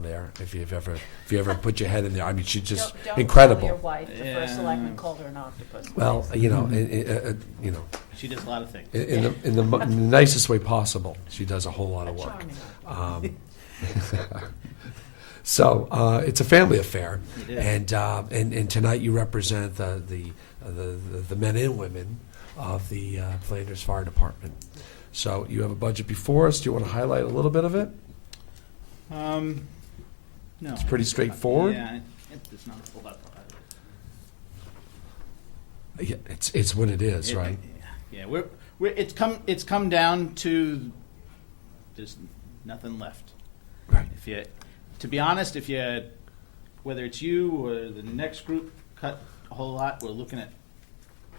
there. If you ever put your head in there, I mean, she's just Don't incredible. tell your wife the first selectman called her an octopus. Well, please. you know, She does a lot of things. in the nicest way possible. She does a whole lot of A work. charming So it's a family affair, It is. and tonight you represent the men and women of the Flanders Fire Department. So you have a budget before us. Do you want to highlight a little bit of it? No. It's pretty straightforward. Yeah, it's not a whole lot. Yeah, it's what it is, right? Yeah, it's come down to there's nothing left. Right. To be honest, whether it's you or the next group cut a whole lot, we're looking at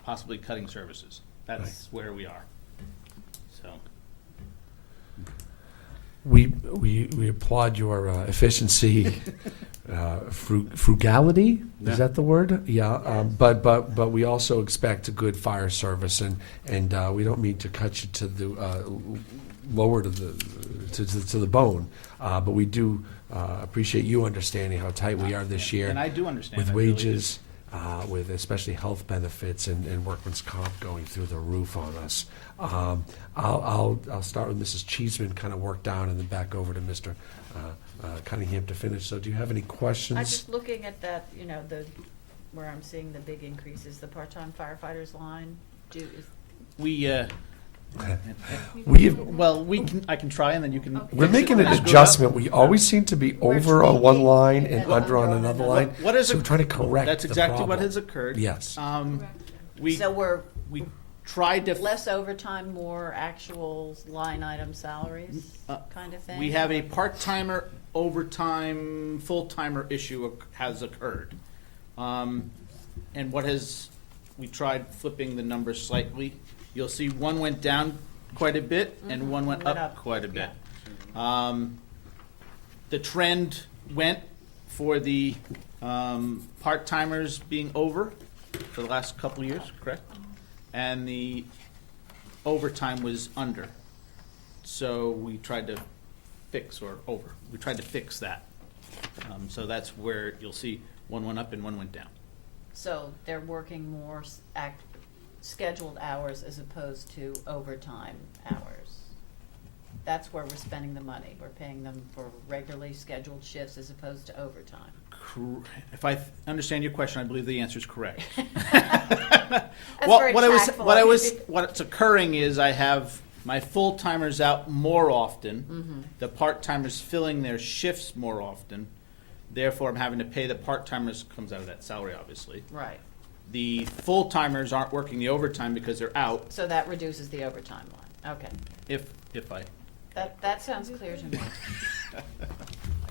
possibly cutting services. That's where we are. So. We applaud your efficiency, frugality. Yeah. Is that the word? Yeah. Yes. But we also expect a good fire service, and we don't mean to cut you to the lower to the bone, but we do appreciate you understanding how tight we are this year. And I do understand. With I really do. wages, with especially health benefits and workman's comp going through the roof on us. I'll start with Mrs. Cheeseman, kind of work down, and then back over to Mr. Cunningham to finish. So do you have any questions? I'm just looking at that, where I'm seeing the big increases, the part-time firefighters line. We I can try, and then you can. Okay. We're fix it making when an I screw it up. adjustment. We always seem to be We're over on one tweaking line and and under on another line. What is So it? we're trying to correct That's the exactly what problem. has occurred. Yes. We So we're tried to. less overtime, more actual line item salaries kind of thing? We have a part-timer, overtime, full-timer issue has occurred. And we tried flipping the numbers slightly. You'll see one went down quite a bit and one went up quite a bit. The trend went for the part-timers being over for the last couple of years, correct? And the overtime was under. So we tried to fix that. So that's where you'll see one went up and one went down. So they're working more scheduled hours as opposed to overtime hours. That's where we're spending the money. We're paying them for regularly scheduled shifts as opposed to overtime. If I understand your question, I believe the answer is correct. That's very tactful. What's occurring is I have my full-timers out more often, the part-timers filling their shifts more often. Therefore, I'm having to pay the part-timers, comes out of that salary, obviously. Right. The full-timers aren't working the overtime because they're out. So that reduces the overtime line. Okay. If I That sounds clear to me.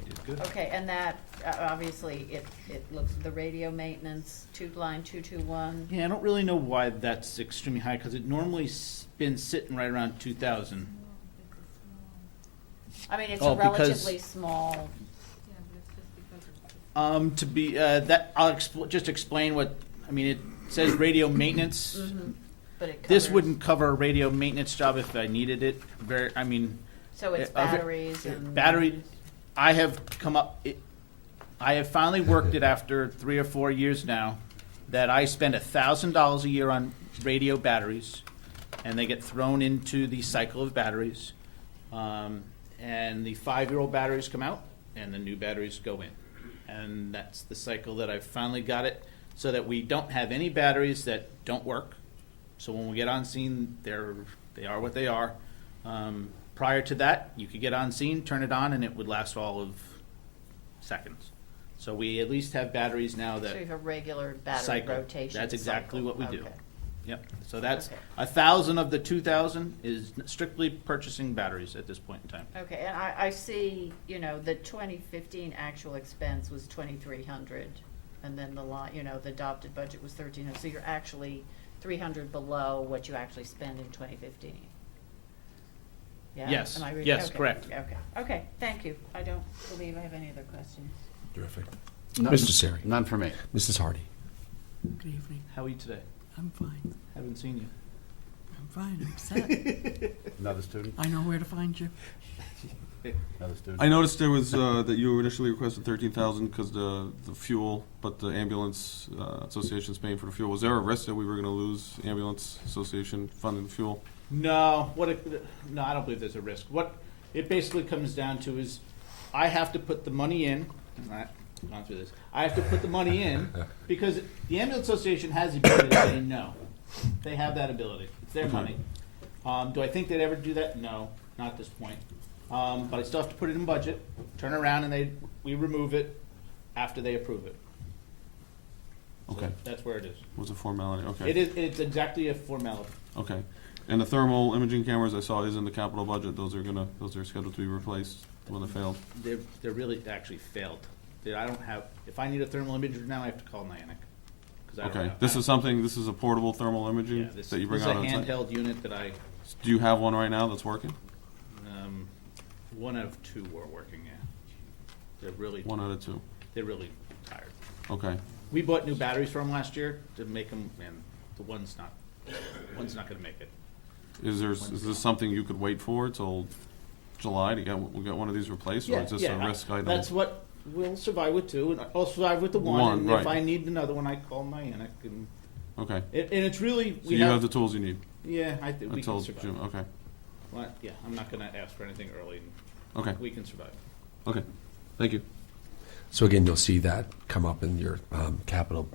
did good. Okay, and that, obviously, it looks, the radio maintenance, line 221. Yeah, I don't really know why that's extremely high because it normally been sitting right around 2,000. I mean, it's Oh, a because- relatively small, I'll just explain what I mean. It says radio maintenance. but it covers. This wouldn't cover a radio maintenance job if I needed it. So it's batteries and. Battery. I have finally worked it after 3 or 4 years now. That I spend $1,000 a year on radio batteries, and they get thrown into the cycle of batteries. And the 5-year-old batteries come out, and the new batteries go in. And that's the cycle that I've finally got it, so that we don't have any batteries that don't work. So when we get on scene, they are what they are. Prior to that, you could get on scene, turn it on, and it would last all of seconds. So we at least have batteries now that So you have a regular battery cycle. rotation. That's exactly cycle. what we do. Okay. Yep. So that's Okay. 1,000 of the 2,000 is strictly purchasing batteries at this point in time. Okay, and I see, the 2015 actual expense was 2,300, and then the adopted budget was 1,300. So you're actually 300 below what you actually spend in 2015. Yeah? Yes. Am I reading? Yes, Okay. correct. Okay, thank you. I don't believe I have any other questions. Terrific. None- Mr. Seri. None for me. Mrs. Hardy. Good evening. How are you today? I'm fine. Haven't seen you. I'm fine. I'm set. Another student? I know where to find you. I noticed there was, that you initially requested 13,000 because the fuel, but the ambulance association's paying for the fuel. Was there a risk that we were gonna lose ambulance association funding the fuel? No, no, I don't believe there's a risk. What it basically comes down to is, I have to put the money in, and I've gone through this, I have to put the money in, because the ambulance association has the ability to say no. They have that ability, it's their money. Do I think they'd ever do that? No, not at this point. But I still have to put it in budget, turn around, and we remove it after they approve it. So Okay. that's where it is. Was a formality, okay. It's exactly a formality. Okay. And the thermal imaging cameras I saw is in the capital budget. Those are scheduled to be replaced when they failed. They're really actually failed. I don't have, if I need a thermal imager now, I have to call Niantic. 'Cause I don't Okay. have- This is a portable thermal Yeah, imaging this that you bring is out a on site? handheld unit that Do you have one right now that's working? one of two were working, yeah. They're really, One out of two. they're really tired. Okay. We bought new batteries for them last year to make them, and the one's not gonna make it. Is this something you could wait for till July to get one of these replaced, or is this a risk item? That's what we'll survive with two, and I'll survive with the One, one, and if right. I need another one, I call Niantic, and, Okay. and it's really, So you have the tools you need yeah, I think we until can survive. June, okay. Well, yeah, I'm not gonna ask for anything early, Okay, we can survive. okay. Thank you. So again, you'll see that come up in your capital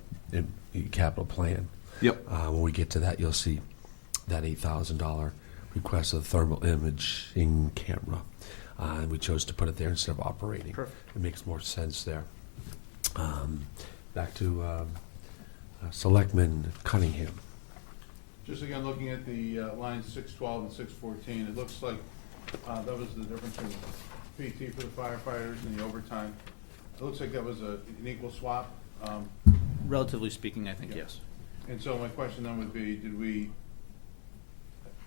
plan. Yep. When we get to that, you'll see that $8,000 request of the thermal imaging camera. And we chose to put it there instead of operating. Perfect. It makes more sense there. Back to Selectman Cunningham. Just again, looking at the lines 612 and 614, it looks like that was the difference in PT for the firefighters and the overtime. It looks like that was an equal swap. Relatively speaking, I think, Yeah. yes. And so my question then would be, did we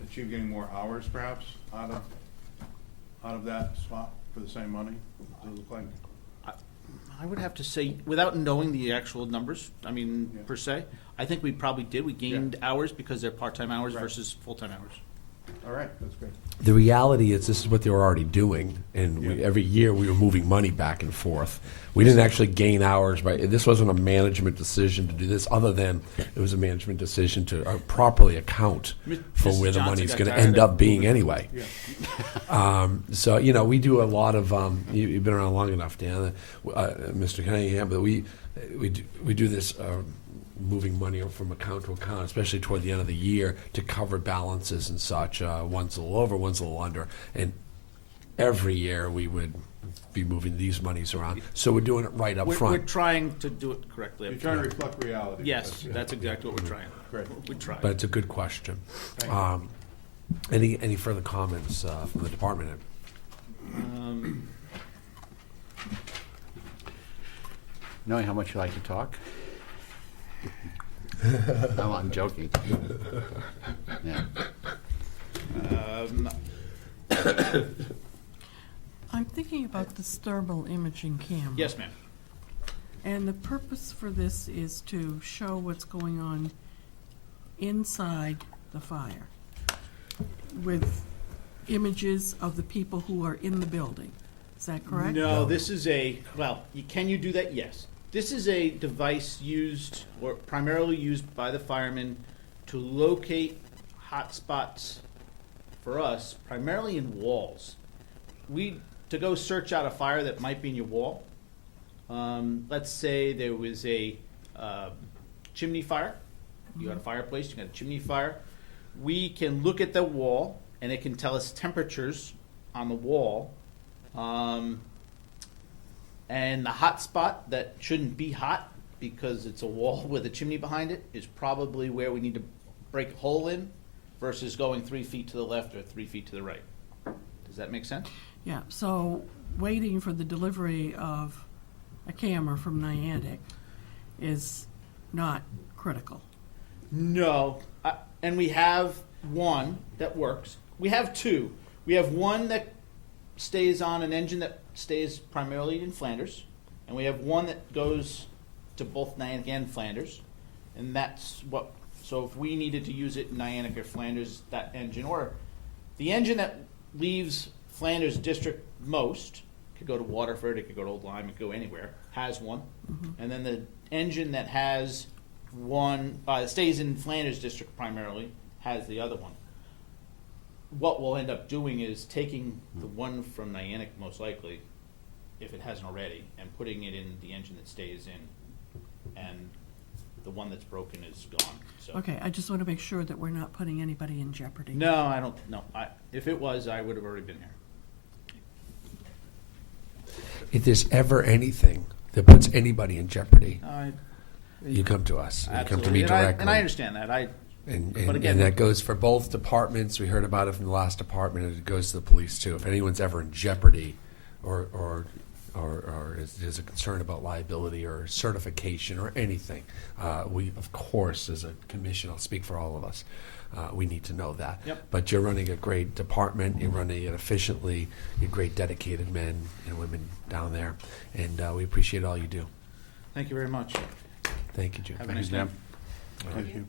achieve getting more hours perhaps out of that swap for the same money? Does it look like? I would have to say, without knowing the actual numbers, I mean, Yeah. per se, I think we probably did. We gained hours because they're part-time hours Right. versus full-time hours. All right, that's great. The reality is this is what they were already doing, and Yeah. every year we were moving money back and forth. We didn't actually gain hours, right? This wasn't a management decision to do this, other than it was a management decision to properly account for Mrs. where the Johnson money's got going to tired end of up being moving. anyway. Yeah. So, we do a lot of, you've been around long enough, Dan, Mr. Cunningham, but we do this moving money from account to account, especially toward the end of the year, to cover balances and such. One's a little over, one's a little under. And every year we would be moving these monies around. So we're doing it right up We're front. trying to do it correctly. You're trying to reflect reality. Yes, that's exactly what we're trying. Great. We try. But it's a good question. Thank you. Any further comments from the department head? Knowing how much you like to talk? No, I'm joking. Yeah. I'm thinking about this thermal imaging camera. Yes, ma'am. And the purpose for this is to show what's going on inside the fire with images of the people who are in the building. Is that correct? No, this is can you do that? Yes. This is a device used, or primarily used by the firemen to locate hot spots for us, primarily in walls. To go search out a fire that might be in your wall. Let's say there was a chimney fire. You got a fireplace, you got a chimney fire. We can look at the wall, and it can tell us temperatures on the wall. And the hot spot that shouldn't be hot because it's a wall with a chimney behind it is probably where we need to break a hole in versus going 3 feet to the left or 3 feet to the right. Does that make sense? Yeah, so waiting for the delivery of a camera from Niantic is not critical. No. And we have one that works. We have two. We have one that stays on an engine that stays primarily in Flanders, and we have one that goes to both Niantic and Flanders, and so if we needed to use it in Niantic or Flanders, that engine, or the engine that leaves Flanders district most, could go to Waterford, it could go to Old Lyme, it could go anywhere, has one. And then the engine that has one, stays in Flanders District primarily, has the other one. What we'll end up doing is taking the one from Niantic, most likely, if it hasn't already, and putting it in the engine that stays in, and the one that's broken is gone, so. Okay, I just want to make sure that we're not putting anybody in jeopardy. No, I don't, no, if it was, I would have already been here. If there's ever anything that puts anybody in jeopardy, you come to us. You come to me Absolutely. directly. And I understand that, And, But again- that goes for both departments. We heard about it from the last department, and it goes to the police too. If anyone's ever in jeopardy, or is a concern about liability or certification or anything, we, of course, as a commission, I'll speak for all of us, we need to know that. Yep. But you're running a great department. You're running it efficiently. You're great, dedicated men and women down there, and we appreciate all you do. thank you very much. Thank you, Jim. Have a nice day. Thank you.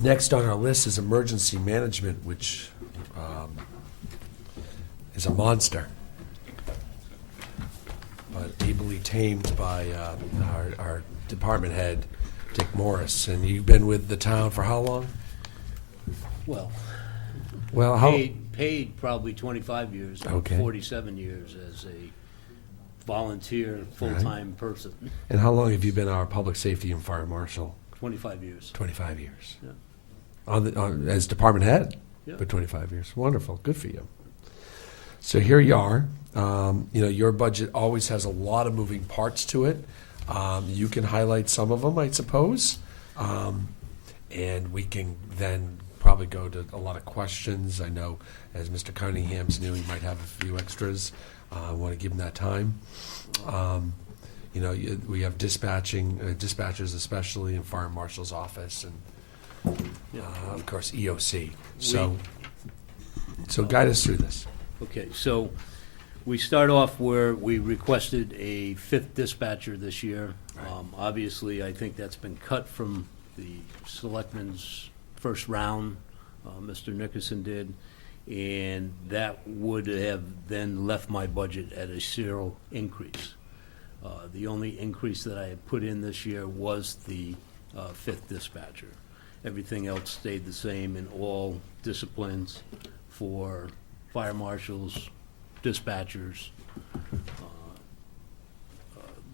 Next on our list is emergency management, which is a monster, but ably tamed by our department head, Dick Morris. And you've been with the town for how long? Well, Well, how? paid probably 25 years, Okay. 47 years as a volunteer, full-time person. And how long have you been our public safety and fire marshal? 25 years. 25 years. Yeah. As department head Yeah. for 25 years. Wonderful. Good for you. So here you are. Your budget always has a lot of moving parts to it. You can highlight some of them, I suppose. And we can then probably go to a lot of questions. I know, as Mr. Cunningham's new, he might have a few extras. I want to give him that time. We have dispatchers especially in fire marshal's office, and of course EOC. So guide us through this. Okay, so we start off where we requested a fifth dispatcher this year. Obviously, I think that's been cut from the Selectmen's first round, Mr. Nickerson did, and that would have then left my budget at a 0 increase. The only increase that I had put in this year was the fifth dispatcher. Everything else stayed the same in all disciplines for fire marshals, dispatchers,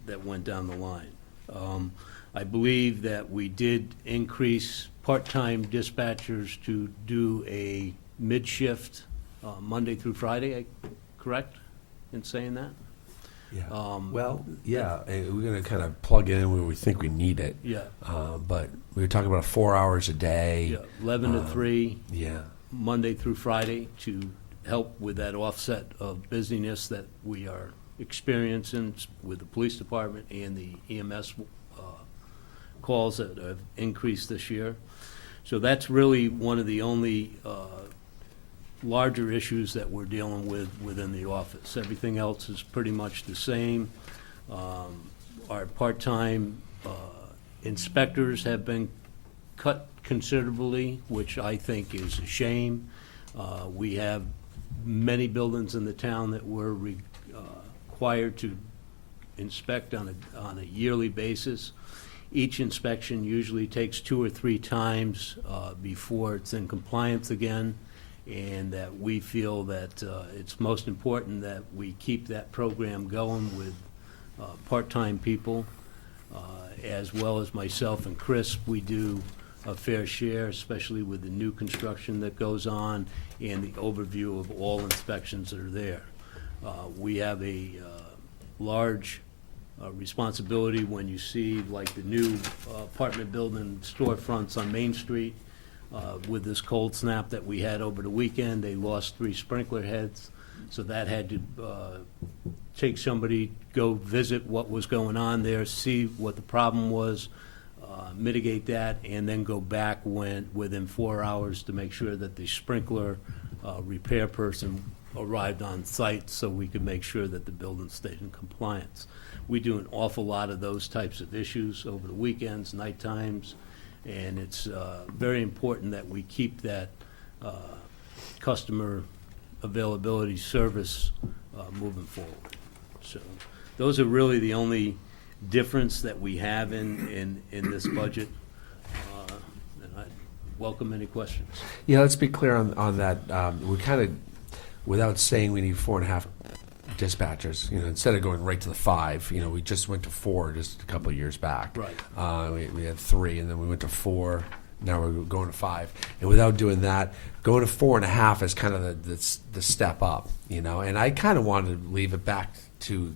that went down the line. I believe that we did increase part-time dispatchers to do a mid-shift, Monday through Friday, correct in saying that? Yeah. Um, We're going to kind of plug it in where we think we need it. Yeah, But we were talking about 4 hours a day. yeah, 11 to 3, Yeah. Monday through Friday, to help with that offset of busyness that we are experiencing with the police department and the EMS calls that have increased this year. So that's really one of the only larger issues that we're dealing with within the office. Everything else is pretty much the same. Our part-time inspectors have been cut considerably, which I think is a shame. We have many buildings in the town that we're required to inspect on a yearly basis. Each inspection usually takes 2 or 3 times before it's in compliance again, and that we feel that it's most important that we keep that program going with part-time people, as well as myself and Chris. We do a fair share, especially with the new construction that goes on and the overview of all inspections that are there. We have a large responsibility when you see like the new apartment building storefronts on Main Street. With this cold snap that we had over the weekend, they lost 3 sprinkler heads, so that had to take somebody, go visit what was going on there, see what the problem was, mitigate that, and then go back within 4 hours to make sure that the sprinkler repair person arrived on site so we could make sure that the building stayed in compliance. We do an awful lot of those types of issues over the weekends, night times, and it's very important that we keep that customer availability service moving forward. So those are really the only difference that we have in this budget. And I welcome any questions. Yeah, let's be clear on that. We kind of, without saying we need 4.5 dispatchers, instead of going right to the 5, we just went to 4 just a couple of years back. Right. We had 3, and then we went to 4. Now we're going to 5. And without doing that, going to 4.5 is kind of the step up, And I kind of wanted to leave it back to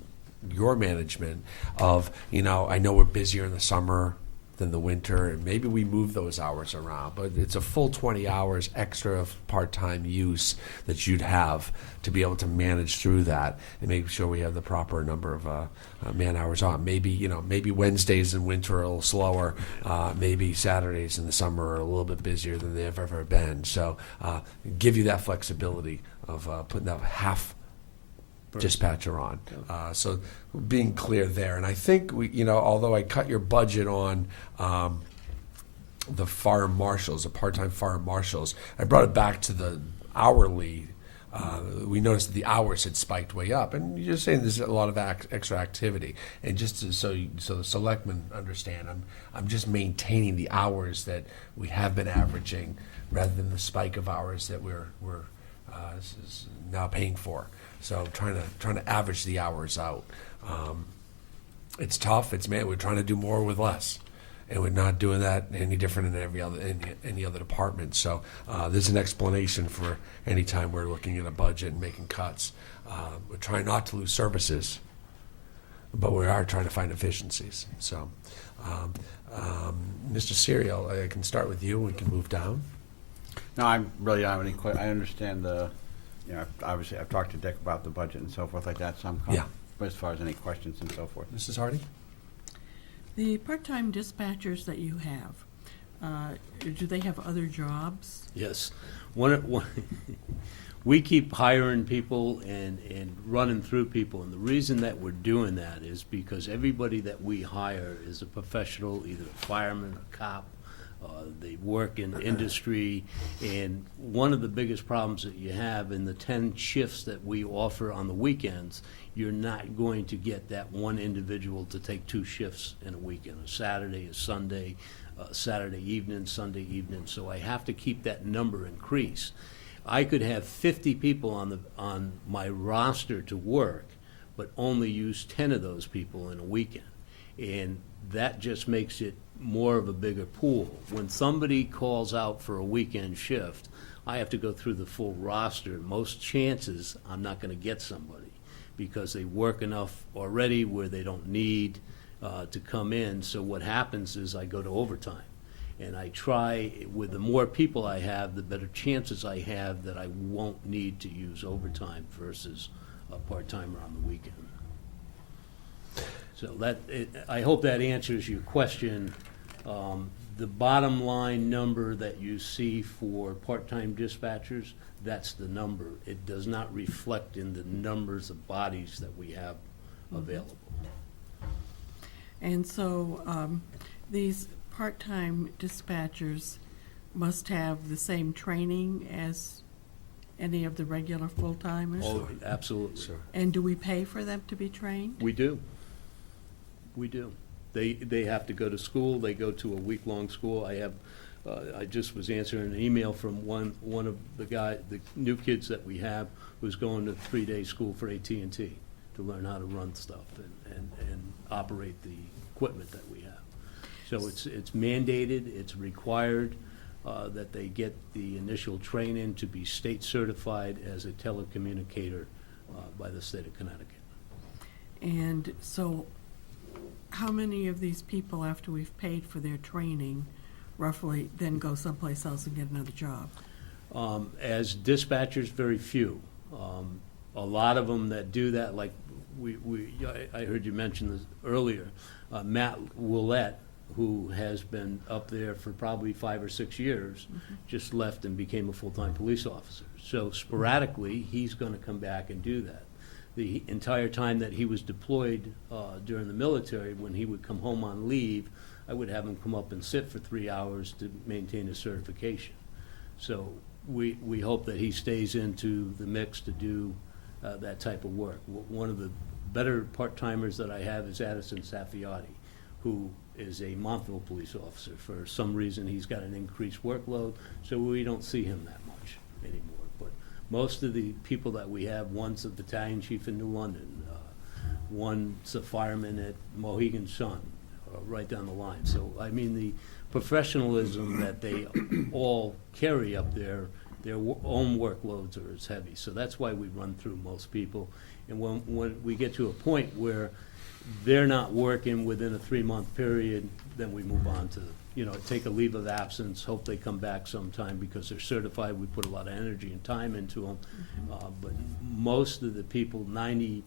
your management of, I know we're busier in the summer than the winter, and maybe we move those hours around, but it's a full 20 hours extra of part-time use that you'd have to be able to manage through that and make sure we have the proper number of man hours on. Maybe, maybe Wednesdays in winter are a little slower, maybe Saturdays in the summer are a little bit busier than they've ever been. So give you that flexibility of putting that half dispatcher on. So being clear there. And I think although I cut your budget on the fire marshals, the part-time fire marshals, I brought it back to the hourly. We noticed that the hours had spiked way up, and you're saying there's a lot of extra activity. And just so the selectmen understand, I'm just maintaining the hours that we have been averaging, rather than the spike of hours that we're now paying for. So trying to average the hours out. It's tough. We're trying to do more with less, and we're not doing that any different in any other department. So there's an explanation for any time we're looking at a budget and making cuts. We're trying not to lose services, but we are trying to find efficiencies. So, Mr. Serial, I can start with you. We can move down. No, I really don't have any I understand obviously I've talked to Dick about the budget and so forth like that, so I'm Yeah. But as far as any questions and so forth. Mrs. Hardy? The part-time dispatchers that you have, do they have other jobs? Yes. We keep hiring people and running through people, and the reason that we're doing that is because everybody that we hire is a professional, either a fireman, a cop, they work in industry, and one of the biggest problems that you have in the 10 shifts that we offer on the weekends, you're not going to get that one individual to take 2 shifts in a weekend, a Saturday, a Sunday, Saturday evening, Sunday evening, so I have to keep that number increased. I could have 50 people on my roster to work, but only use 10 of those people in a weekend, and that just makes it more of a bigger pool. When somebody calls out for a weekend shift, I have to go through the full roster. Most chances, I'm not going to get somebody because they work enough already where they don't need to come in. So what happens is I go to overtime. And I try, with the more people I have, the better chances I have that I won't need to use overtime versus a part-timer on the weekend. So I hope that answers your question. The bottom line number that you see for part-time dispatchers, that's the number. It does not reflect in the numbers of bodies that we have available. And so these part-time dispatchers must have the same training as any of the regular full-timers? Oh, absolutely. Sure. And do we pay for them to be trained? We do. We do. They have to go to school. They go to a week-long school. I just was answering an email from one of the new kids that we have, who's going to 3-day school for AT&T to learn how to run stuff and operate the equipment that we have. So it's mandated, it's required that they get the initial training to be state certified as a telecommunicator by the state of Connecticut. And so how many of these people, after we've paid for their training, roughly then go someplace else and get another job? As dispatchers, very few. A lot of them that do that, like I heard you mention this earlier, Matt Willett, who has been up there for probably 5 or 6 years, just left and became a full-time police officer. So sporadically, he's going to come back and do that. The entire time that he was deployed during the military, when he would come home on leave, I would have him come up and sit for 3 hours to maintain his certification. So we hope that he stays into the mix to do that type of work. One of the better part-timers that I have is Addison Saffiati, who is a Montville police officer. For some reason, he's got an increased workload, so we don't see him that much anymore. But most of the people that we have, one's a battalion chief in New London, one's a fireman at Mohegan Sun, right down the line. So, I mean, the professionalism that they all carry up there, their own workloads are as heavy. So that's why we run through most people. And when we get to a point where they're not working within a 3-month period, then we move on to, take a leave of absence, hope they come back sometime because they're certified. We put a lot of energy and time into them. But most of the people, 98%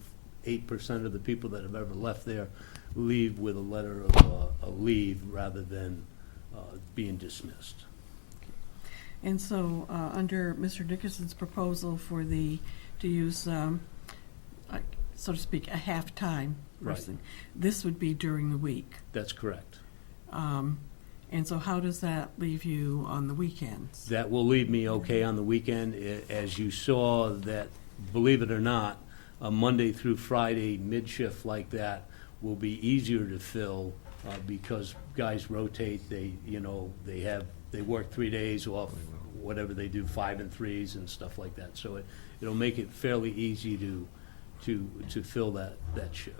of the people that have ever left there, leave with a letter of a leave rather than being dismissed. And so, under Mr. Dickinson's proposal for to use, so to speak, a half-time Right. person, this would be during the week. That's correct. And so how does that leave you on the weekends? That will leave me okay on the weekend. As you saw, that, believe it or not, a Monday through Friday mid-shift like that will be easier to fill because guys rotate. They work 3 days off, whatever they do, 5 and 3s and stuff like that. So it'll make it fairly easy to fill that shift.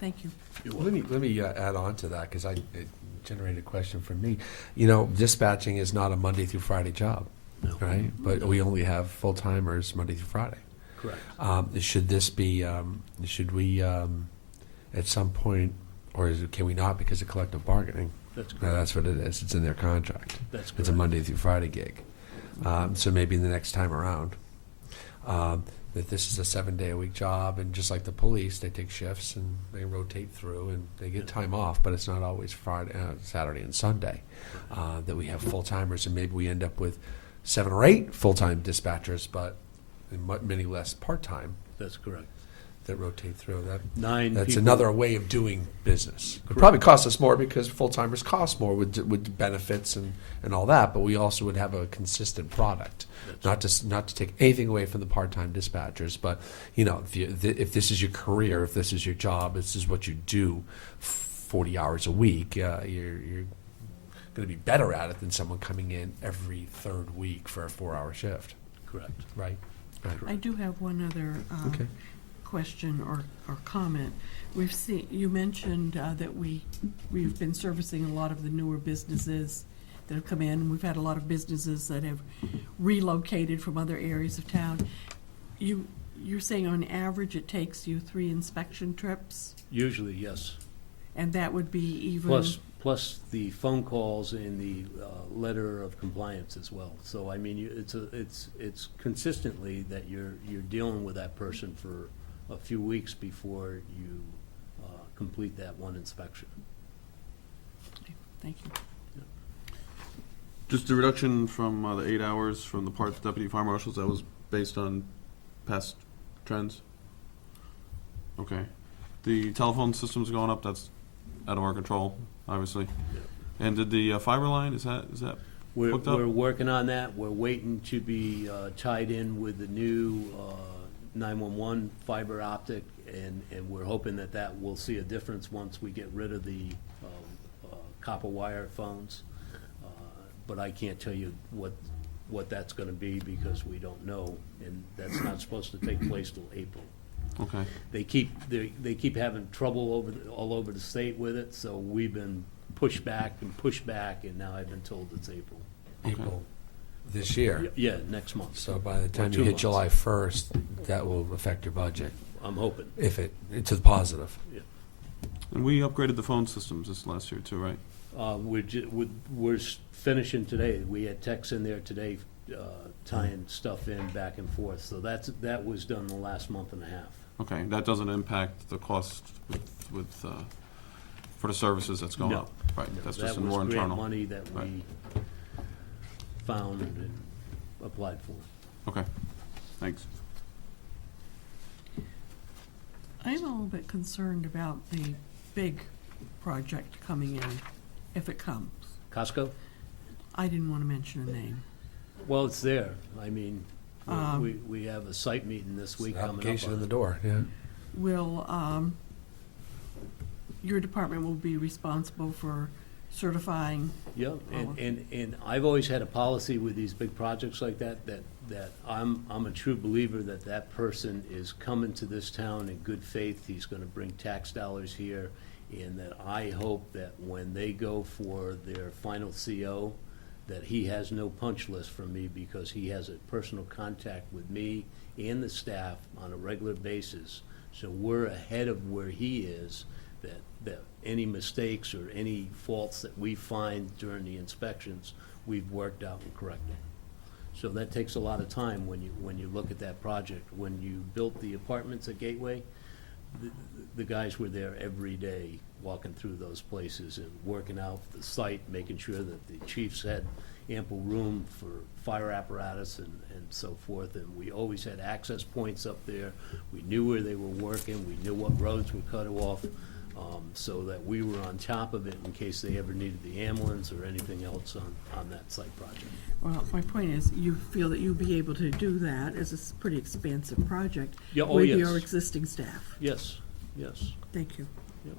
Thank you. Let me add on to that, because it generated a question from me. Dispatching is not a Monday through Friday job, No. right? But we only have full-timers Monday through Friday. Correct. Should we, at some point, or can we not because of collective bargaining? That's No, correct. that's what it is. It's in their contract. That's It's a correct. Monday through Friday gig. So maybe the next time around, that this is a 7-day-a-week job, and just like the police, they take shifts and they rotate through and they get time off, but it's not always Friday, Saturday, and Sunday that we have full timers, and maybe we end up with 7 or 8 full-time dispatchers, but many less part-time That's correct. that rotate through. 9 That's people. another way of doing business. It Correct. probably costs us more because full-timers cost more with benefits and all that, but we also would have a consistent product. Not to take anything away from the part-time dispatchers, but if this is your career, if this is your job, this is what you do 40 hours a week, you're going to be better at it than someone coming in every 3rd week for a 4-hour shift, Correct. right? I do have one other Okay. question or comment. You mentioned that we've been servicing a lot of the newer businesses that have come in. We've had a lot of businesses that have relocated from other areas of town. You're saying on average it takes you 3 inspection trips, Usually, yes. and that would be even Plus the phone calls and the letter of compliance as well. So I mean, it's consistently that you're dealing with that person for a few weeks before you complete that one inspection. Thank you. Just the reduction from the 8 hours from the deputy fire marshals, that was based on past trends? Okay. The telephone system's going up, that's out of our control, obviously. And did the fiber line, is that We're hooked up? working on that. We're waiting to be tied in with the new 911 fiber optic, and we're hoping that will see a difference once we get rid of the copper wire phones. But I can't tell you what that's going to be because we don't know, and that's not supposed to take place till April. Okay. They keep having trouble all over the state with it, so we've been pushed back, and now I've been told it's April. April this year. Yeah, next month. So by the time 2 you hit months. July 1st, that will affect your budget, I'm hoping. if to the positive. Yeah. And we upgraded the phone systems this last year too, right? We're finishing today. We had techs in there today tying stuff in back and forth. So that was done the last month and a half. Okay, that doesn't impact the cost with for the services that's going No. up? Right, that's That just was more grant internal. money that we Right. found and applied for. Okay, thanks. I'm a little bit concerned about the big project coming in, if it comes. Costco? I didn't want to mention a name. Well, it's there. I mean, Um, we have a site meeting this week It's an coming up. application in on the it. door, yeah. Will, your department will be responsible for certifying? Yeah, and I've always had a policy with these big projects like that I'm a true believer that that person is coming to this town in good faith. He's gonna bring tax dollars here, and that I hope that when they go for their final CO, that he has no punch list from me, because he has a personal contact with me and the staff on a regular basis. So we're ahead of where he is, that any mistakes or any faults that we find during the inspections, we've worked out and corrected. So that takes a lot of time when you look at that project. When you built the apartments at Gateway, the guys were there every day, walking through those places and working out the site, making sure that the chiefs had ample room for fire apparatus and so forth. And we always had access points up there. We knew where they were working. We knew what roads were cut off, so that we were on top of it in case they ever needed the ambulance or anything else on that site project. Well, my point is, you feel that you'll be able to do that as a pretty expansive project Yeah, oh, with yes. your existing staff. Yes, yes. Thank you. Yeah.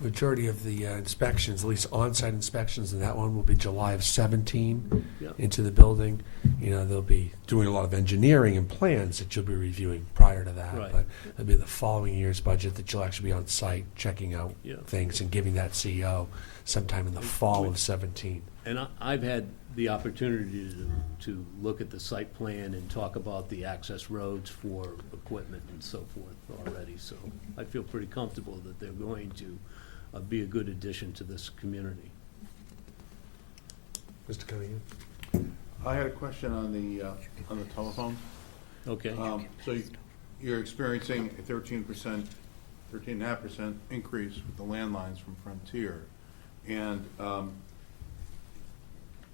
Majority of the inspections, at least on-site inspections, and that one will be July of 17 Yeah. into the building. You know, they'll be doing a lot of engineering and plans that you'll be reviewing prior to that. Right. But it'll be the following year's budget that you'll actually be on site checking out Yeah. things and giving that CO sometime in the fall of 17. And I've had the opportunity to look at the site plan and talk about the access roads for equipment and so forth already. So I feel pretty comfortable that they're going to be a good addition to this community. Mr. Cunningham? I had a question on the telephone. Okay? So you're experiencing a 13.5% increase with the landlines from Frontier. And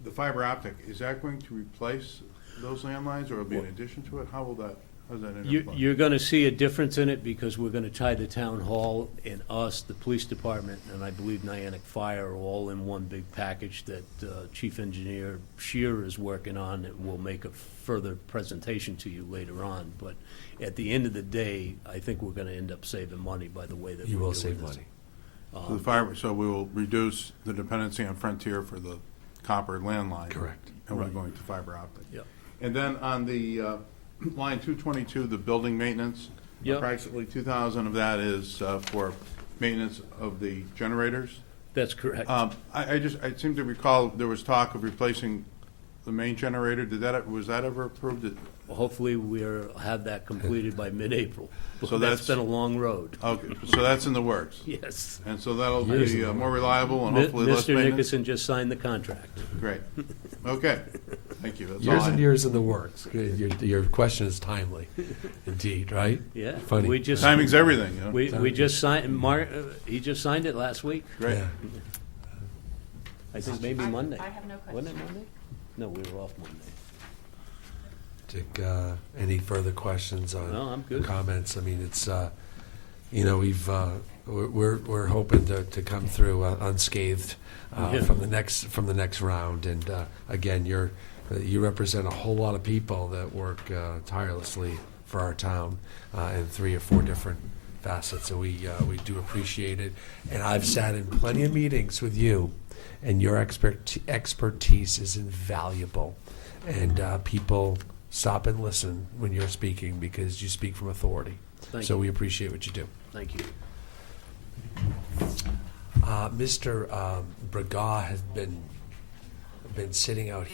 the fiber optic, is that going to replace those landlines, or will it be in addition to it? How does that interplay? You're gonna see a difference in it because we're gonna tie the town hall and us, the police department, and I believe Niantic Fire are all in one big package that Chief Engineer Shearer is working on, and we'll make a further presentation to you later on. But at the end of the day, I think we're gonna end up saving money by the way that You we're will doing save this. money. So the fiber, so we will reduce the dependency on Frontier for the copper landline. Correct. And we're Right. going to fiber optic. Yep. And then on the line 222, the building maintenance, Yep. approximately 2,000 of that is for maintenance of the generators. That's correct. I seem to recall there was talk of replacing the main generator. Was that ever approved? Hopefully, we'll have that completed by mid-April. So That's that's- been a long road. Okay, so that's in the works. Yes. And so that'll Years be in the more reliable and hopefully less Mr. maintenance? Nickerson just signed the contract. Great. Okay, thank you. That's all Years I and have. years in the works. Your question is timely, indeed, right? Yeah. Funny. We just, Timing's everything, you know? we just signed, he just signed it last week. Great. Yeah. I think maybe Monday. I have no Wasn't it questions. Monday? No, we were off Monday. Dick, any further questions on? No, I'm good. Comments? I mean, it's, you know, we're hoping to come through unscathed Yeah. from the next round. And again, you represent a whole lot of people that work tirelessly for our town in 3 or 4 different facets. So we do appreciate it. And I've sat in plenty of meetings with you, and your expertise is invaluable. And people stop and listen when you're speaking because you speak from authority. Thank So you. we appreciate what you do. Thank you. Mr. Braga has been sitting out